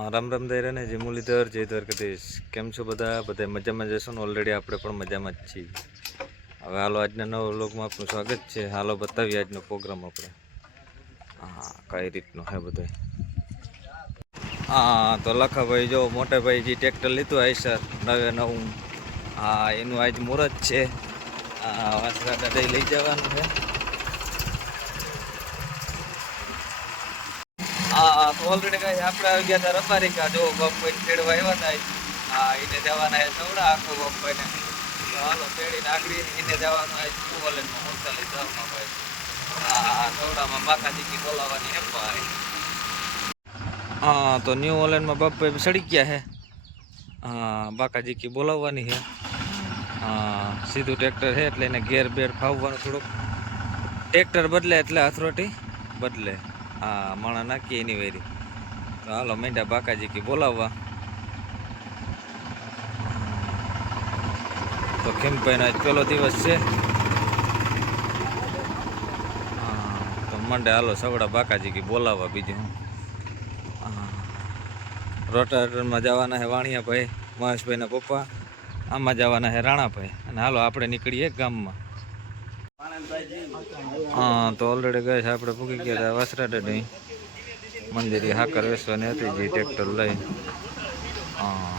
હા, રામ રામ દૈરા ને જય મુરલીધર જય દ્વારકાધીશ. કેમ છો બધા? બધા મજામાં જશો ને? ઓલરેડી આપણે પણ મજામાં જ છીએ. હવે હાલો આજના નવા વ્લોગમાં આપનું સ્વાગત છે. હાલો બતાવીએ આજનો પ્રોગ્રામ આપણે. હા કઈ રીતનો હે બધો? હા તો લખાભાઈ જો મોટાભાઈ જે ટ્રેક્ટર લીધું આઈસર નવે નવું. હા એનું આજ મુહૂર્ત છે. હા વાસરા દાદા લઈ જવાનું છે. હા, તો ઓલરેડી કઈ આપણે આવી ગયા હતા રબારિકા જો બાપભાઈ ખેડવા આવ્યા હતા હા, એને જવાના એ સવડા આખો બાપભાઈને તો હાલો, તેડી નાગરી એને જવાનું આ કુવલેનમાં મોરતાલી જવામાં ભાઈ. હા બોલાવવાની હે તો ન્યૂ ઓલેન્ડમાં બાપભાઈ સડી ગયા હે. હા બાકાજી કી બોલાવવાની હે. હા, સીધું ટ્રેક્ટર છે એટલે એને ગેર બેર ફાવવાનું થોડુંક. ટ્રેક્ટર બદલે એટલે અથરોટી બદલે. હા, માણા નાખીએ એની વેરી. તો હાલો મેંઢા બાકાજી કે બોલાવવા. તો ખેમભાઈનો આજ પહેલો દિવસ છે. તો મંડે હાલો, સવડા બાકાજી કે બોલાવવા બીજું હું, રોટાવેટરમાં જવાના હે વાણિયાભાઈ, મહેશભાઈના પપ્પા, આમાં જવાના હે રાણાભાઈ. અને હાલો, આપણે નીકળીએ ગામમાં. હા, તો ઓલરેડી ગઈ છે આપણે પૂકી ગયા હતા વાસરાડે મંદિરે હાકર વેસવાની હતી જે ટ્રેક્ટર લઈ. હા.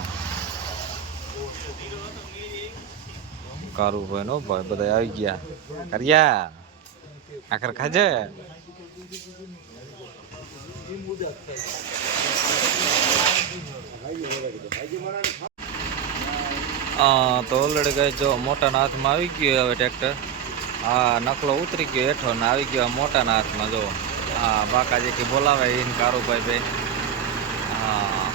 કારુભાઈ નો ભાઈ બધા આવી ગયા. કર્યા આખર ખાજે? તો ઓલરેડી ગઈ જો મોટાના હાથમાં આવી ગયું હવે ટ્રેક્ટર હા નકલો ઉતરી ગયો હેઠો ને આવી ગયો મોટાના હાથમાં, જો. હા બાકાજી કે બોલાવે એને કારુભાઈ ભાઈ હા.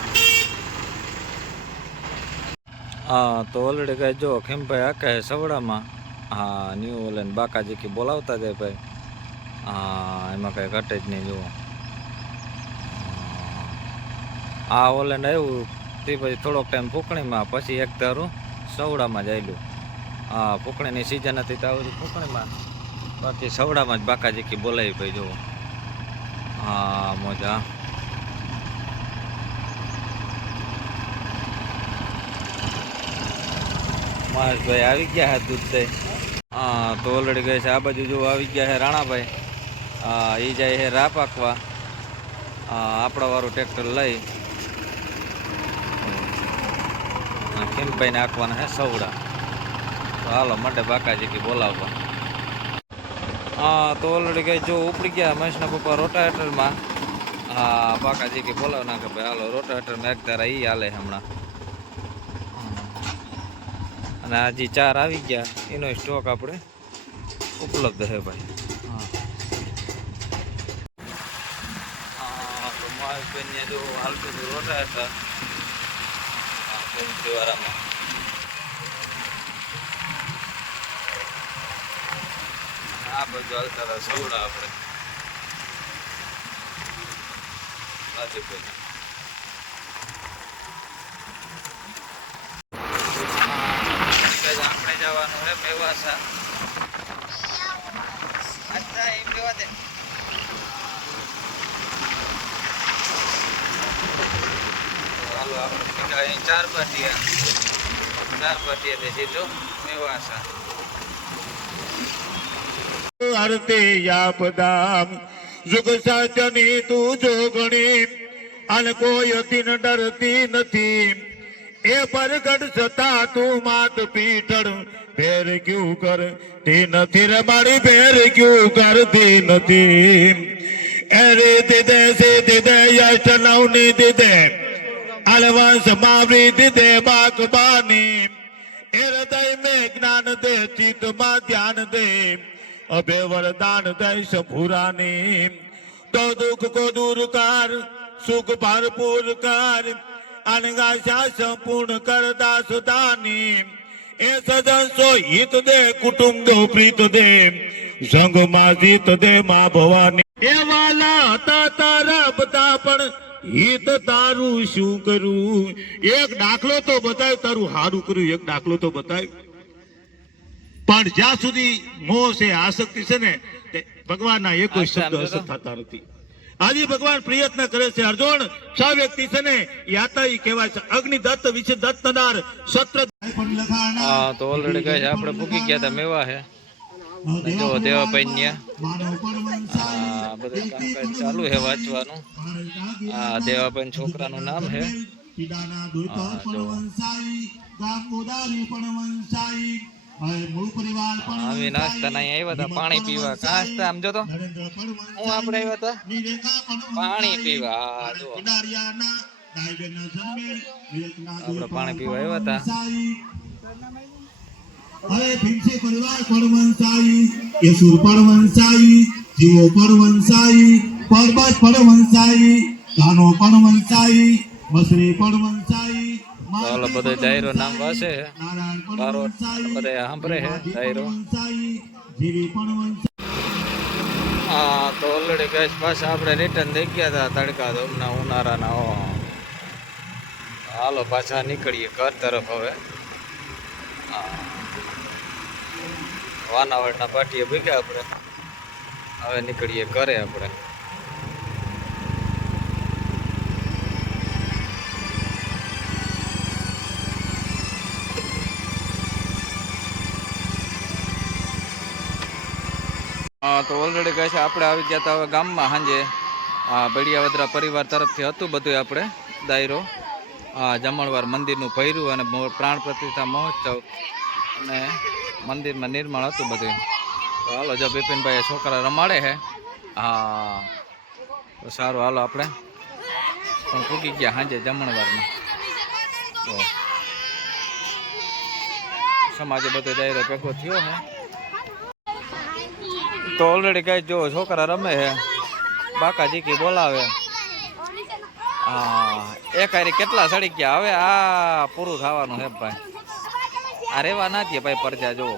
હા, તો ઓલરેડી કઈ જો, ખેમભાઈ આખા સવડામાં. હા ન્યૂ ઓલેન બાકાજી કે બોલાવતા જાય ભાઈ. હા, એમાં કઈ ઘટે જ નહીં, જુઓ. આ ઓલેન આવ્યું તે પછી થોડોક ટાઈમ ફૂકણીમાં, પછી એક ધારું સવડામાં જ આવેલું હા ફૂકણીની સિઝન હતી તો આવું ફૂકણીમાં પછી સવડામાં જ બાકાજીકી બોલાવી ભાઈ, જુઓ. હા, મોજા. મહેશભાઈ આવી ગયા હે દૂધ દઈ. હા, તો ઓલરેડી ગઈ છે. આ બાજુ જો આવી ગયા છે રાણાભાઈ. હા એ જાય છે રા પાકવા આપણા વાળું ટ્રેક્ટર લઈ. ખેમભાઈ આંકવાના હે? સવડા. હાલો, માટે બાકાજી કે બોલાવવા. હા, તો ઓલરેડી કઈ જો ઉપડી ગયા મહેશના પપ્પા રોટાવેટરમાં. હા બાકાજી કે બોલાવ નાખે ભાઈ. હાલો એક ધારા ઈ હાલે હમણાં. અને હજી ચાર આવી ગયા. એનો સ્ટોક આપણે ઉપલબ્ધ છે ભાઈ. હા. તો ને જો હાલ રોટાવેટર. હા આ બધું હાલતા હતા આપણે. રાજુભાઈ આપણે જવાનું હે મેવાસા. ચાર પાટિયા ચાર પાટિયા સીધું મેવાસા. હરતે યાપદામ. જુગ સાચની તું જોગણી અને કોઈ અતિન ડરતી નથી. એ પરગટ છતાં તું માત પીઠળ ફેર ક્યુ કર? તે નથી રે મારી ફેર ક્યુ કરતી નથી. એરે દીદે સે દીદે યશ નવની દીદે અલવંશ માવરી દીદે બાગબાની એ હૃદય મેં જ્ઞાન દે, ચિત્તમાં ધ્યાન દે. અભે વરદાન દે શંભુરાની તો દુઃખ કો દૂર કર, સુખ ભરપૂર કર. અનગાશા સંપૂર્ણ કર દાસદાની. એ સજન સો હિત દે, કુટુંબ પ્રીત દે. સંગમાં જીત દે માં ભવાની. એ વાલા હતા તારા બધા પણ હિત તારું શું કરું? એક દાખલો તો બતાય, તારું હારું કર્યું, એક દાખલો તો બતાય. પણ જ્યાં સુધી મોહ છે આસક્તિ છે ને તે ભગવાનના એક કોઈ શબ્દ અસર થતા નથી. આજે ભગવાન પ્રયત્ન કરે છે અર્જુન છ વ્યક્તિ છે ને યાતાઈ કહેવાય છે અગ્નિ દત્ત વિશે દત્તનાર સત્ર હા તો ઓલરેડી કહે છે આપણે ભૂકી ગયા હતા મેવા હે જો દેવાભાઈ ન્યા આ બધું કામકાજ ચાલુ છે વાંચવાનું. આ દેવાભાઈ છોકરાનું નામ છે. પણ જો. આવી નાસ્તા ના આવ્યા હતા પાણી પીવા. હતા આમ જો તો. હું આપણે આવ્યા હતા? પાણી પીવા આપણે પાણી પીવા આવ્યા હતા. હવે ભીમસે પરિવાર પડવંશાઈ કેશુર પડવંશાઈ જીવો પડવંશાઈ પરબત પડવંશાઈ કાનો પડવંશાઈ મસરી પડવંશાઈ ઓલો બધો દાયરો નામ વાસે બારો બધા સાંભળે છે પડવંશાઈ હા તો ઓલરેડી ગેસ પાછા આપણે રિટર્ન થઈ ગયા હતા તડકા ધોમના ઉનાળાના હો. હાલો પાછા નીકળીએ ઘર તરફ હવે. વાનાવડના પાટીએ ભૂગ્યા આપણે. હવે નીકળીએ ઘરે આપણે. તો ઓલરેડી કહે છે આપણે આવી ગયા હતા હવે ગામમાં સાંજે બળિયાવદરા પરિવાર તરફથી હતું બધું આપણે, દાયરો જમણવાર મંદિરનું ભૈરું અને પ્રાણ પ્રતિષ્ઠા મહોત્સવ અને મંદિરમાં નિર્માણ હતું બધું તો હાલો, જો બિપિનભાઈ છોકરા રમાડે છે હા, તો સારું, હાલો આપણે. પણ પૂકી ગયા સાંજે જમણવારમાં. તો, સમાજે બધો દાયરો ભેગો થયો છે તો ઓલરેડી કઈ જો છોકરા રમે છે બાકાજી કી બોલાવે. હા એક હારી કેટલા સડી ગયા? હવે આ પૂરું થવાનું છે ભાઈ. આ રેવા ના દે ભાઈ પરજા જો.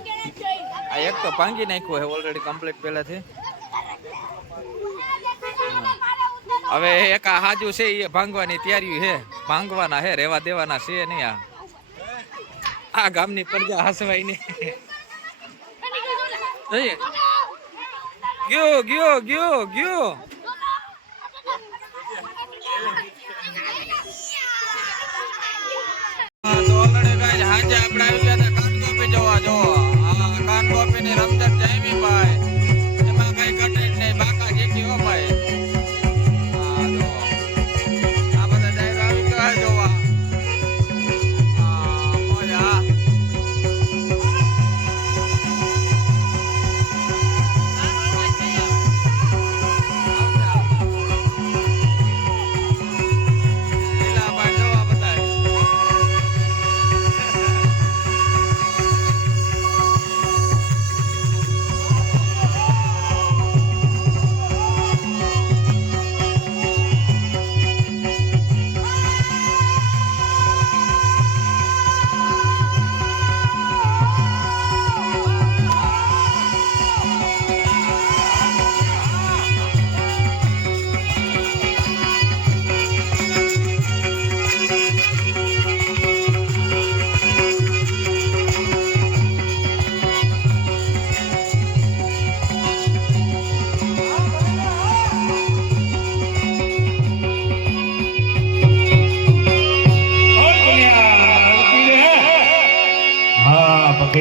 આ એક તો ભાંગી નાખ્યું છે ઓલરેડી કમ્પ્લીટ પહેલાથી. હવે એક આ હાજુ છે એ ભાંગવાની તૈયારી છે. ભાંગવાના છે રેવા દેવાના છે નહીં આ. આ ગામની પ્રજા હસવાય નહીં. ગયો ગયો ગયો ગયો. તો ઓલરેડી guys, સાંજે આપણે આવી ગયા હતા કાનગોપી જોવા જો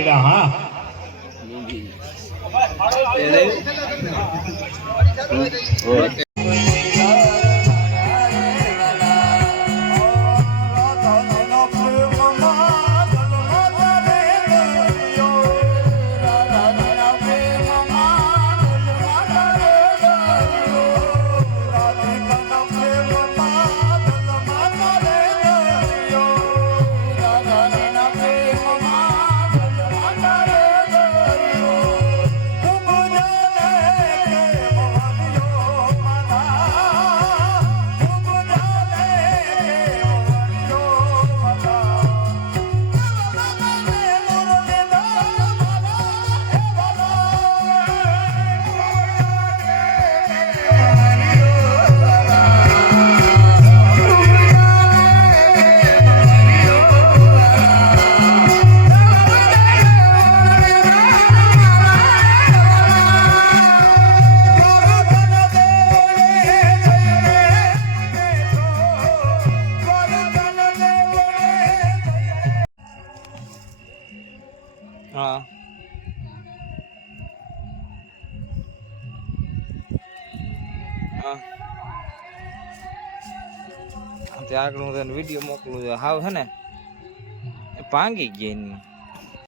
હા. હા આગળ હું તને વીડિયો મોકલું છું. હાવ છે ને? ભાંગી ગઈ એની.